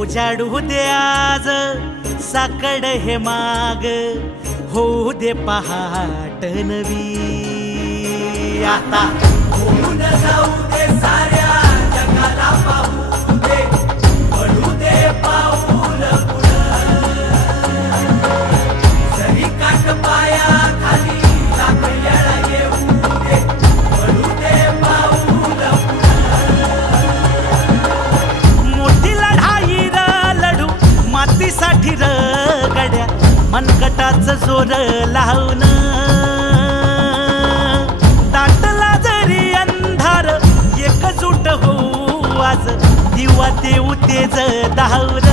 उजाडू दे आज साकड हे माग, होऊ दे पहाट नवी. आता होऊन जाऊ दे साऱ्या जगाला पाहू दे, पडू दे पाऊल पुढं. जरी काट पाया खाली टाकल्याला येऊ दे, पडू दे पाऊल पुढं. मोठी लढाई र लढू मातीसाठी र गड्या, मनगटाचं जोर लावून. दाटला जरी अंधार एकजूट होऊ आज, दिवा देऊ तेज धावून.